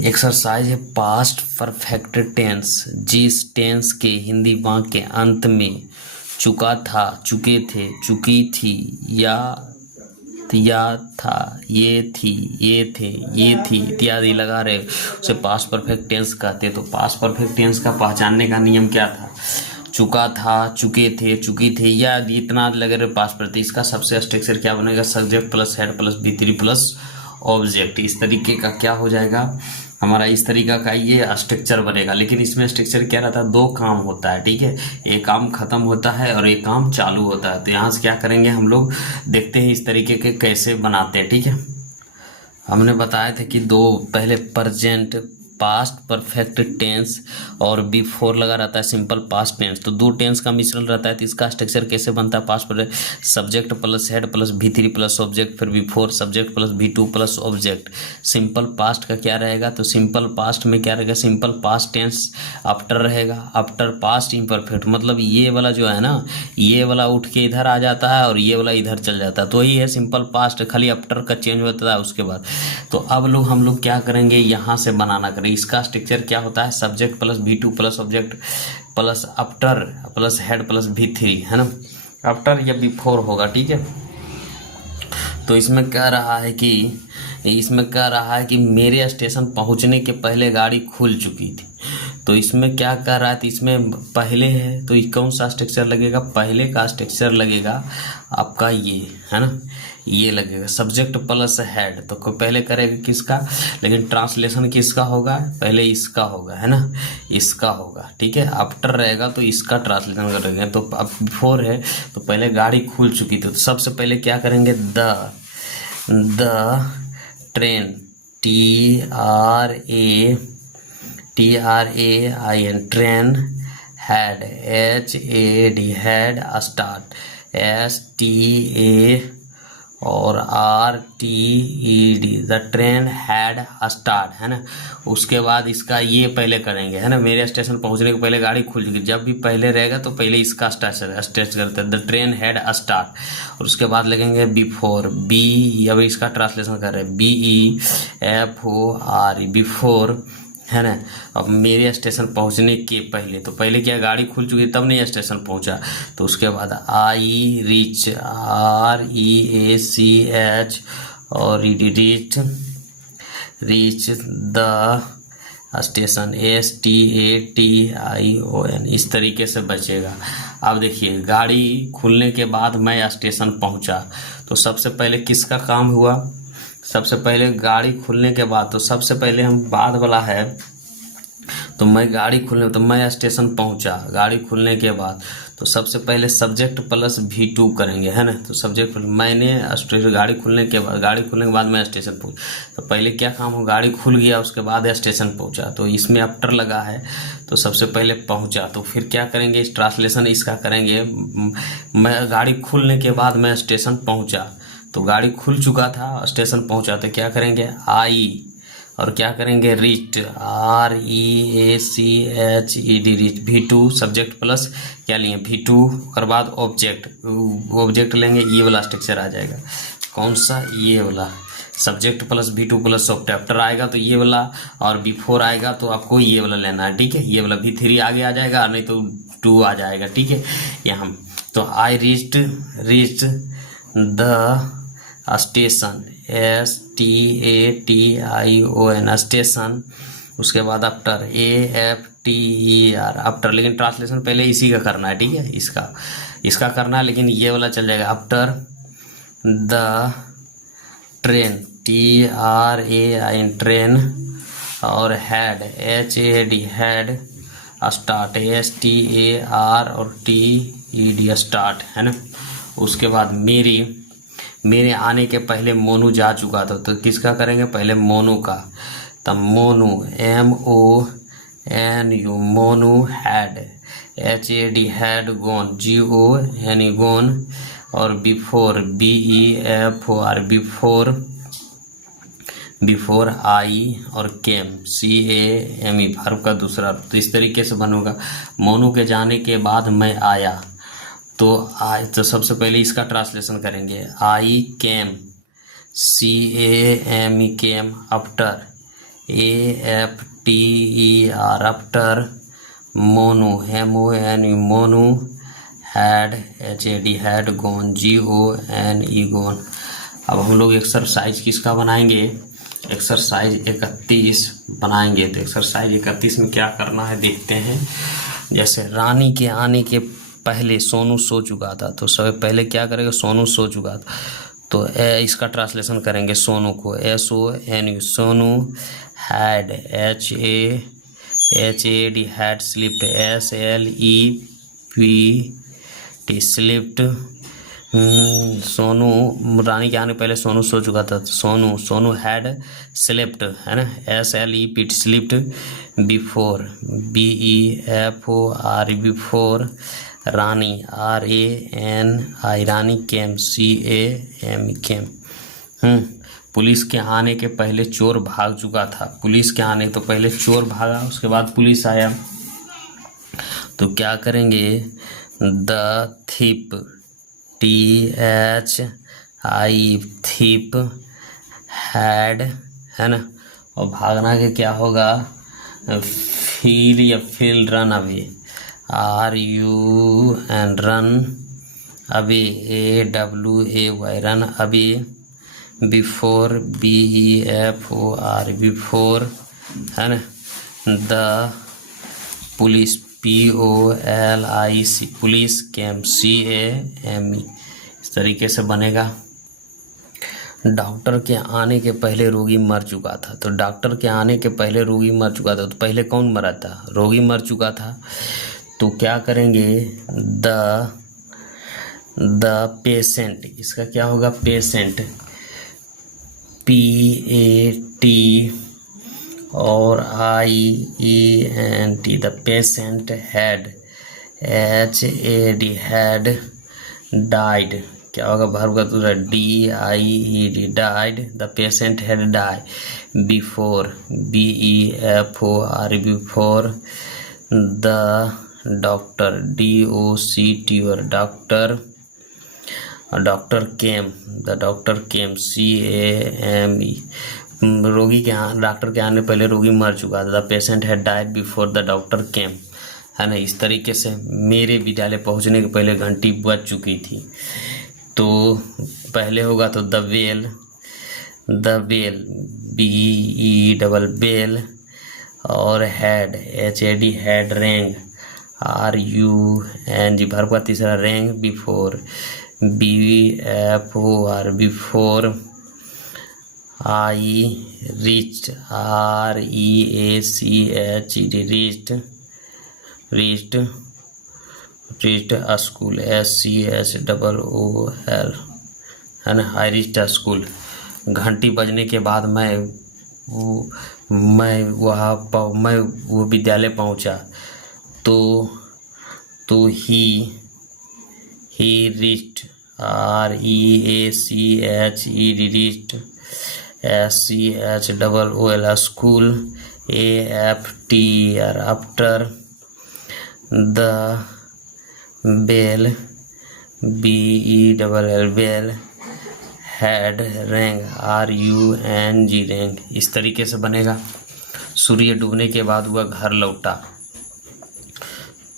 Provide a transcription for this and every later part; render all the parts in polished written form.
Exercise है past perfect tense. जिस tense के हिंदी वाक्य के अंत में चुका था, चुके थे, चुकी थी, या था, ये थी, ये थे, ये थी इत्यादि लगा रहे उसे पास्ट परफेक्ट टेंस कहते। तो पास्ट परफेक्ट टेंस का पहचानने का नियम क्या था? चुका था, चुके थे, चुकी थे, या इतना लगे रहे पास्ट पर। इसका सबसे स्ट्रक्चर क्या बनेगा? Subject plus had plus V3 plus object. इस तरीके का क्या हो जाएगा हमारा? इस तरीका का ये स्ट्रक्चर बनेगा। लेकिन इसमें स्ट्रक्चर क्या रहता है? दो काम होता है, ठीक है। एक काम खत्म होता है और एक काम चालू होता है। तो यहाँ से क्या करेंगे हम लोग, देखते हैं इस तरीके के कैसे बनाते हैं, ठीक है। हमने बताया था कि दो, पहले प्रेजेंट पास्ट परफेक्ट टेंस और बिफोर लगा रहता है सिंपल पास्ट टेंस। तो दो टेंस का मिश्रण रहता है। तो इसका स्ट्रक्चर कैसे बनता है? पास्ट पर subject plus had plus V3 plus object, फिर before subject plus V2 plus object. Simple past का क्या रहेगा? तो सिंपल पास्ट में क्या रहेगा? सिंपल पास्ट टेंस आफ्टर रहेगा, आफ्टर पास्ट इम्परफेक्ट। मतलब ये वाला जो है ना, ये वाला उठ के इधर आ जाता है और ये वाला इधर चल जाता है। तो यही है सिंपल पास्ट, खाली आफ्टर का चेंज होता है उसके बाद। तो अब हम लोग क्या करेंगे, यहाँ से बनाना करेंगे। इसका स्ट्रक्चर क्या होता है? Subject plus V2 plus object plus after plus had plus V3, है ना। आफ्टर या बिफोर होगा, ठीक है। तो इसमें कह रहा है कि मेरे स्टेशन पहुंचने के पहले गाड़ी खुल चुकी थी। तो इसमें क्या कह रहा है? तो इसमें पहले है, तो कौन सा स्ट्रक्चर लगेगा? पहले का स्ट्रक्चर लगेगा आपका ये, है ना, ये लगेगा सब्जेक्ट प्लस हेड। तो पहले करेगा किसका? लेकिन ट्रांसलेशन किसका होगा? पहले इसका होगा, है ना, इसका होगा, ठीक है। आफ्टर रहेगा तो इसका ट्रांसलेशन करेंगे। तो अब बिफोर है तो पहले गाड़ी खुल चुकी थी। तो सबसे पहले क्या करेंगे? The train, TRAIN train had, HAD had start, STA और RTED the train had start, है ना। उसके बाद इसका ये पहले करेंगे, है ना। मेरे स्टेशन पहुंचने के पहले गाड़ी खुल चुकी। जब भी पहले रहेगा तो पहले इसका स्टेच करते हैं, द ट्रेन हैड स्टार्ट। और उसके बाद लगेंगे बिफोर, अब इसका ट्रांसलेशन कर रहे हैं BEFORE, बिफोर, है ना। अब मेरे स्टेशन पहुंचने के पहले, तो पहले क्या गाड़ी खुल चुकी तब नहीं स्टेशन पहुंचा। तो उसके बाद आई रीच, REACH और रीच द स्टेशन, STATION। इस तरीके से बचेगा। अब देखिए, गाड़ी खुलने के बाद मैं स्टेशन पहुंचा। तो सबसे पहले किसका काम हुआ? सबसे पहले गाड़ी खुलने के बाद, तो सबसे पहले हम बाद वाला है, तो मैं गाड़ी खुलने, तो मैं स्टेशन पहुंचा गाड़ी खुलने के बाद। तो सबसे पहले सब्जेक्ट प्लस V2 करेंगे, है ना। तो सब्जेक्ट मैंने स्टेशन, गाड़ी खुलने के बाद मैं स्टेशन पहुंचा। तो पहले क्या काम हो? गाड़ी खुल गया, उसके बाद स्टेशन पहुंचा। तो इसमें आफ्टर लगा है, तो सबसे पहले पहुंचा। तो फिर क्या करेंगे? इस ट्रांसलेशन इसका करेंगे, मैं गाड़ी खुलने के बाद मैं स्टेशन पहुंचा। तो गाड़ी खुल चुका था, स्टेशन पहुंचा। तो क्या करेंगे? आई, और क्या करेंगे? Reach, REACHED reach. V2 subject plus क्या लिए? V2, और बाद ऑब्जेक्ट लेंगे। ये वाला स्ट्रक्चर आ जाएगा। कौन सा? ये वाला subject plus V2 plus object. After आएगा तो ये वाला, और बिफोर आएगा तो आपको ये वाला लेना है, ठीक है। ये वाला V3 आगे आ जाएगा, नहीं तो 2 आ जाएगा, ठीक है। यहाँ तो I reached the station, STATION station. उसके बाद आफ्टर AFTER आफ्टर। लेकिन ट्रांसलेशन पहले इसी का करना है, ठीक है। इसका करना है, लेकिन ये वाला चल जाएगा। After the train, TRAIN train, और had, HAD had start, STAR और TED स्टार्ट, है ना। उसके बाद मेरे आने के पहले मोनू जा चुका था। तो किसका करेंगे? पहले मोनू का। तब Monu, MONU Monu had, HAD had gone, GON gone, और बिफोर, BEFOR बिफोर आई, और CAME वर्ब का दूसरा। तो इस तरीके से बनोगा। मोनू के जाने के बाद मैं आया। तो सबसे पहले इसका ट्रांसलेशन करेंगे। आई केम, CAME came, after AFTER after, Monu MONU Monu, had HAD had, gone GONE gone. अब हम लोग एक्सरसाइज किसका बनाएंगे, एक्सरसाइज 31 बनाएंगे। तो एक्सरसाइज 31 में क्या करना है देखते हैं। जैसे रानी के आने के पहले सोनू सो चुका था, तो सबसे पहले क्या करेंगे, सोनू सो चुका था तो इसका ट्रांसलेशन करेंगे सोनू को, SONU Sonu, had HAD had, slept SLEPT slept. Sonu, Rani के आने पहले सोनू सो चुका था, सोनू हैड स्लेप्ट, है ना, SLEPT slept before, BEFOR before, Rani RANI Rani, came CAM came. Police के आने के पहले चोर भाग चुका था, पुलिस के आने तो पहले चोर भागा, उसके बाद पुलिस आया। तो क्या करेंगे, द थिप THI थिप हैड, है ना, और भागना के क्या होगा, फील या feel, run away, RUN run away, AWAY run away, before BEFOR before, है ना, the police POLIC police, came CAME। इस तरीके से बनेगा। डॉक्टर के आने के पहले रोगी मर चुका था, तो डॉक्टर के आने के पहले रोगी मर चुका था, तो पहले कौन मरा था, रोगी मर चुका था। तो क्या करेंगे, द पेशेंट, इसका क्या होगा, पेशेंट PAT और IENT, the patient had HAD had died, क्या होगा, वर्ब का दूसरा DIED died, the patient had die before, BEFOR before, the doctor DOCT और doctor came, the doctor came CAME। रोगी के डॉक्टर के आने पहले रोगी मर चुका था, the patient had died before the doctor केम, है ना। इस तरीके से मेरे विद्यालय पहुंचने के पहले घंटी बज चुकी थी। तो पहले होगा तो the bell BE double bell, और had HAD had, rang RUNG verb का तीसरा, rang before, BEFOR before, I reached REACHED reached a school SCHOOL, है ना, I reached a school। घंटी बजने के बाद मैं वो विद्यालय पहुंचा। तो ही reached REACHED reached SCHOOL a school, AFTER after, the bell BELL bell had rang RUNG rang। इस तरीके से बनेगा। सूर्य डूबने के बाद वह घर लौटा,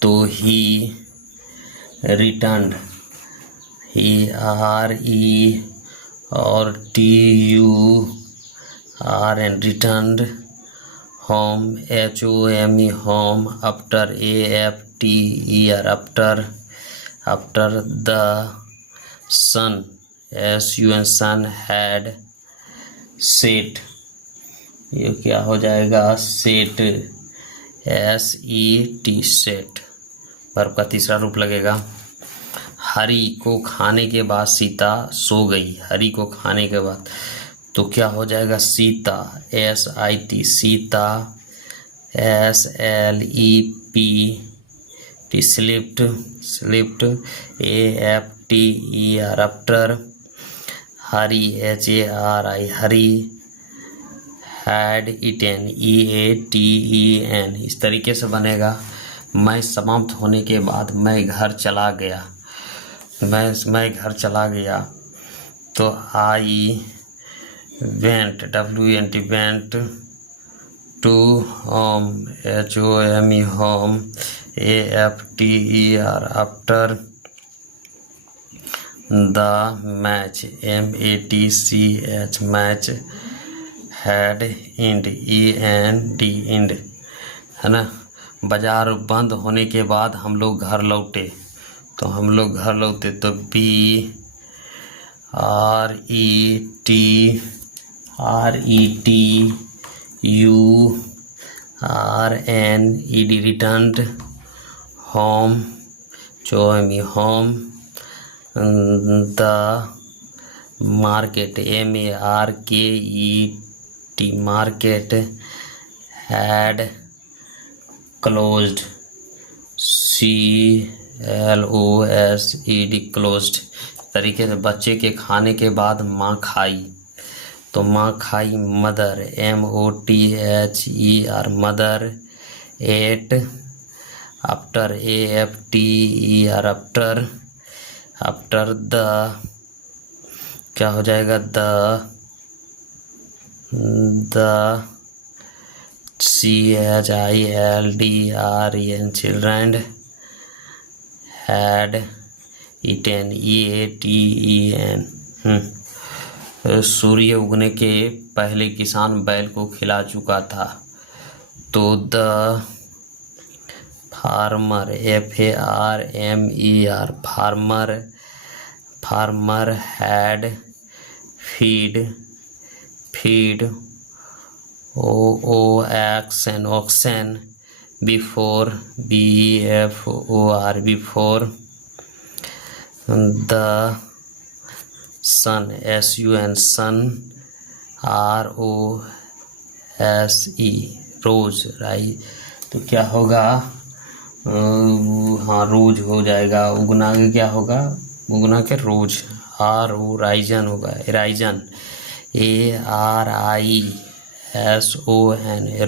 तो ही रिटर्न्ड, ही RE और TURN returned, home HOME home, after AFTER after, the sun SUN sun had set, ये क्या हो जाएगा, सेट SET सेट, वर्ब का तीसरा रूप लगेगा। हरी को खाने के बाद सीता सो गई, हरी को खाने के बाद, तो क्या हो जाएगा, Sita SIT Sita, SLEPT slipped AFTER after, Hari HARI Hari, had eaten EATEN। इस तरीके से बनेगा। मैं समाप्त होने के बाद मैं घर चला गया, मैं घर चला गया, तो I went WENT went to home, HOME home, AFTER after the match, MATCH match, had end, END end, है ना। बाजार बंद होने के बाद हम लोग घर लौटे, तो हम लोग घर लौटे तो BRETURNED returned home, HOME home, the market, MARKET market, had closed, CLOSED closed। तरीके से बच्चे के खाने के बाद माँ खाई, तो माँ खाई mother, MOTHER mother, ate after, AFTER after the, क्या हो जाएगा, the CHILDREN children had eaten, EATEN। सूर्य उगने के पहले किसान बैल को खिला चुका था, तो the farmer, FARMER farmer had feed oxen before, BEFOR before the sun, SUN sun, ROSE रोज, राई। तो क्या होगा, हाँ रोज हो जाएगा। उगना के क्या होगा, उगना के रोज, राइजन होगा, राइजन, ARISON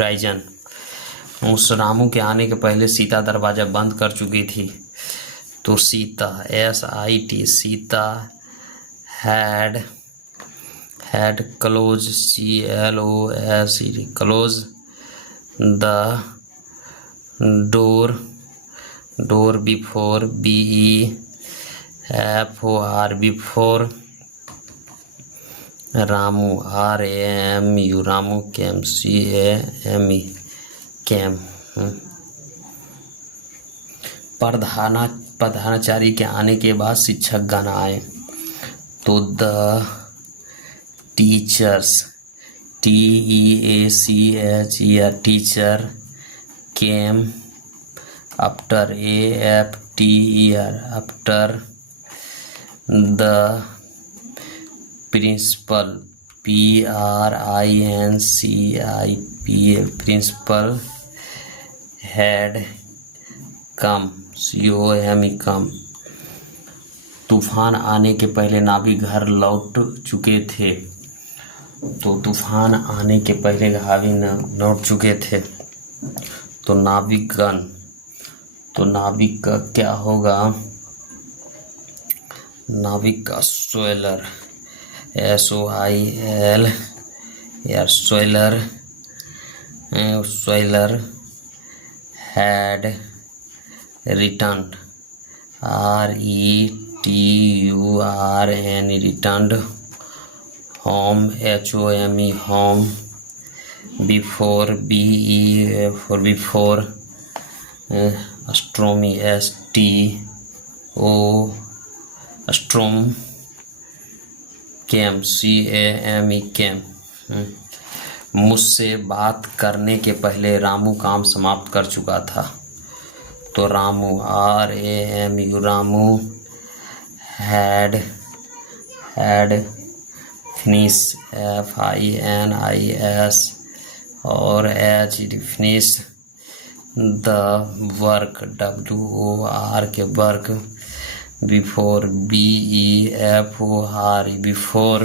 राइजन। उस रामू के आने के पहले सीता दरवाज़ा बंद कर चुकी थी, तो Sita, SIT Sita, had closed, CLOSED close the door before, BEFOR before Ramu, RAMU Ramu came, CAME came। प्रधानाचार्य के आने के बाद शिक्षक गण आए, तो the teachers, TEACHER teacher, came after, AFTER after the principal, PRINCIPL principal, had come, COME come. तूफान आने के पहले नाविक घर लौट चुके थे, तो तूफान आने के पहले नाविक लौट चुके थे, तो नाविकगण, तो नाविक का क्या होगा, नाविक का सोइलर, SOIL यार sailor, had return, RETURN returned home, HOME home, before, BEFOR before astronomy, STOM came, CAME came। मुझसे बात करने के पहले रामू काम समाप्त कर चुका था, तो Ramu, RAMU Ramu, had finished, FINIS और finished the work, WOR के work, before, BEFOR before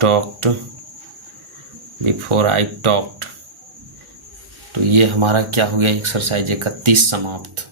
talked, before I talked। तो ये हमारा क्या हो गया, एक्सरसाइज 31 समाप्त।